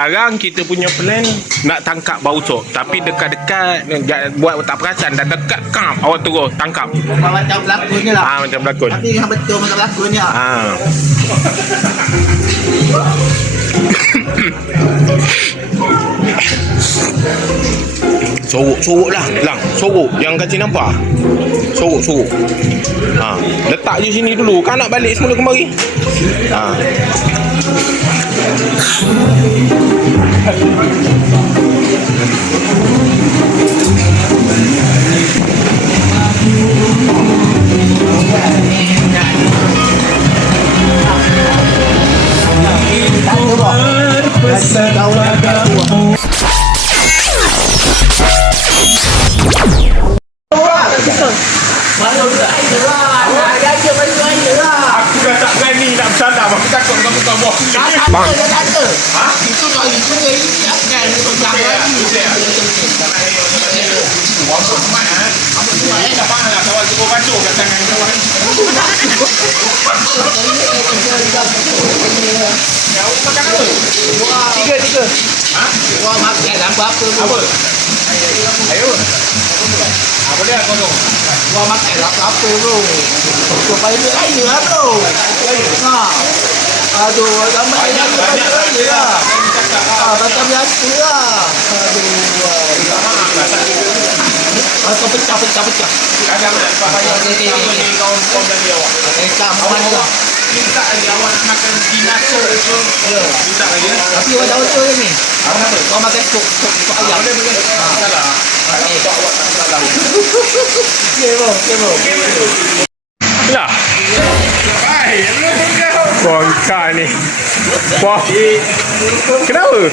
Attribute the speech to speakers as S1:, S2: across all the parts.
S1: Sekarang kita punya plan nak tangkap baucok tapi dekat-dekat buat tak perasan dah dekat kam awak terus tangkap.
S2: Macam berlakonnya lah.
S1: Ah macam berlakon.
S2: Tapi yang betul macam berlakonnya.
S1: Ah. Sorok-sorok lah Lang Sorok Yang kacil nampak Sorok-sorok ha. Letak je sini dulu Kan nak balik semula kembali ha. Apa?
S2: Tiga, tiga.
S1: Ha?
S2: Wah, makan lampu apa pun.
S1: Apa? Ayo Apa dia kau tu?
S2: Wah, makan lampu apa bro. Supaya duit raya lah bro. Ha. Aduh, gambar
S1: Banyak,
S2: yang
S1: banyak
S2: raya lah.
S1: Lah
S2: Ah, macam biasa lah. Aduh.
S1: Tak faham lah Tak
S2: Ah, kau pecah, pecah, pecah.
S1: Kadang nak
S2: okey,
S1: Apa
S2: okey.
S1: ni kawan-kawan dari awak
S2: Kecam,
S1: Awak
S2: mana
S1: awak Minta lagi awak nak makan dinosaur ke
S2: Ya.
S1: Minta lagi ya
S2: Tapi awak tahu betul ni.
S1: Apa nama?
S2: Kau makan sup, sup, sup ayam.
S1: Boleh boleh Tak salah
S2: Okey.
S1: Tak awak tak salah
S2: Okey bro, okey bro.
S1: Bongkar ni Wah Kenapa?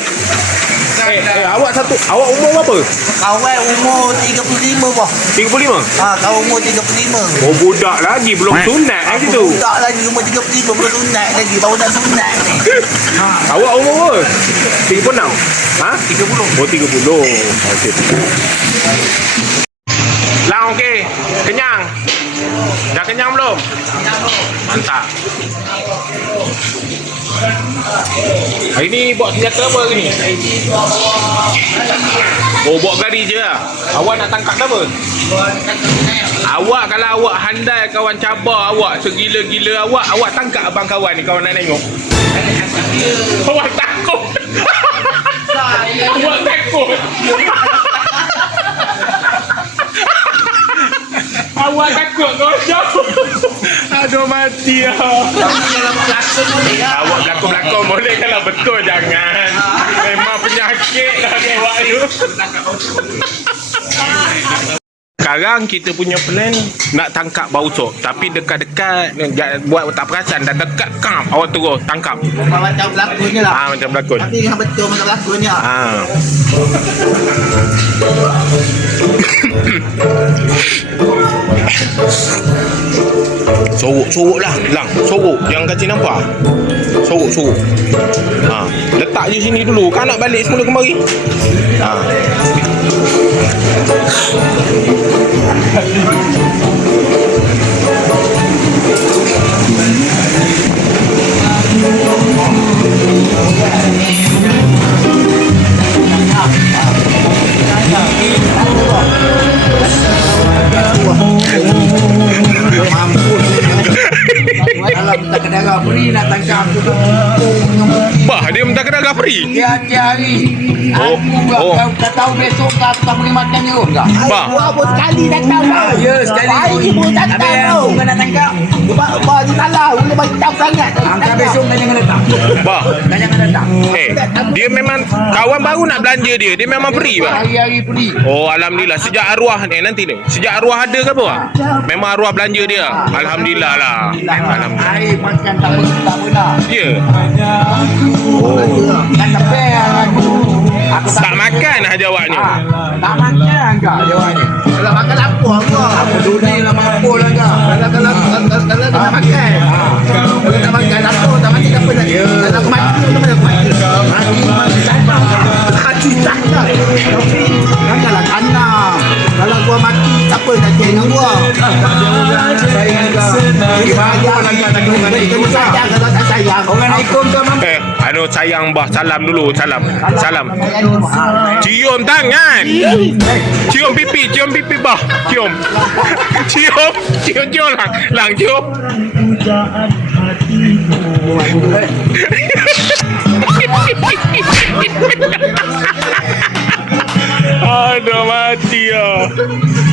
S1: Eh, eh, awak satu Awak umur berapa?
S2: Kawan umur 35 bawah.
S1: 35?
S2: Ha, kawan umur 35.
S1: Oh budak lagi Belum sunat kan gitu
S2: Tak lagi umur 35 belum sunat lagi. Baru nak sunat ni.
S1: Awak umur berapa? 36? Ha? 30 Oh 30 Okey Lang okey Kenyang Dah kenyang belum? Mantap Hari ni bawa senjata apa hari ni? Oh bawa gari je lah. Awak nak tangkap apa? Awak kalau awak handai kawan cabar awak Segila-gila awak Awak tangkap abang kawan ni kawan nak tengok Awak takut. Awak takut. Awak takut kau jauh Aduh mati lah Awak berlakon-berlakon boleh kalau betul jangan. Memang penyakit lah awak tu sekarang kita punya plan nak tangkap baucok tapi dekat-dekat buat tak perasan. Dah dekat kam awak terus tangkap.
S2: Macam berlakonnya lah.
S1: ah macam berlakon.
S2: Tapi yang betul macam berlakonnya.
S1: Ah sorok-sorok lah lang sorok. Yang kacil nampak? Sorok-sorok ha. letak je sini dulu. Kan nak balik semula kembali ha.
S2: Minta kedara free nak tangkap tu.
S1: Bah dia minta kedai free
S2: Tiap-tiap hari.
S1: Oh,
S2: Aku
S1: oh.
S2: kau tak tahu besok kau tak boleh makan ni kau.
S1: Bah.
S2: Aku apa sekali dah tahu.
S3: Ah, ya, sekali.
S2: Hari ni pun tak tahu.
S3: bukan nak tangkap.
S2: Sebab apa ni salah. Boleh bagi tahu sangat.
S3: Angkat besok kan jangan datang.
S1: bah
S3: Kan jangan datang.
S1: eh dia memang kawan baru nak belanja dia dia memang free bah
S3: Hari-hari pergi.
S1: Oh Alhamdulillah Sejak arwah ni Nanti ni Sejak arwah ada ke apa Memang arwah belanja dia Alhamdulillah lah Alhamdulillah
S3: Air makan tak apa tak pernah.
S1: Ya
S3: Tak aku. Aku
S1: Tak makan lah jawabnya
S3: Ah, tak makan kau jawabnya.
S2: Kalau makan apa aku?
S3: Aku duduk lah mampu lah kau.
S2: Kalau kalau kalau kalau nak makan. Kalau
S3: takul na kaya nang buwa.
S1: Eh, ano sayang ba? Salam dulu, salam. Salam. Cium tangan. Cium pipi, cium pipi ba? Cium. Cium, cium, cium lang. Lang cium.
S3: Aduh mati ya.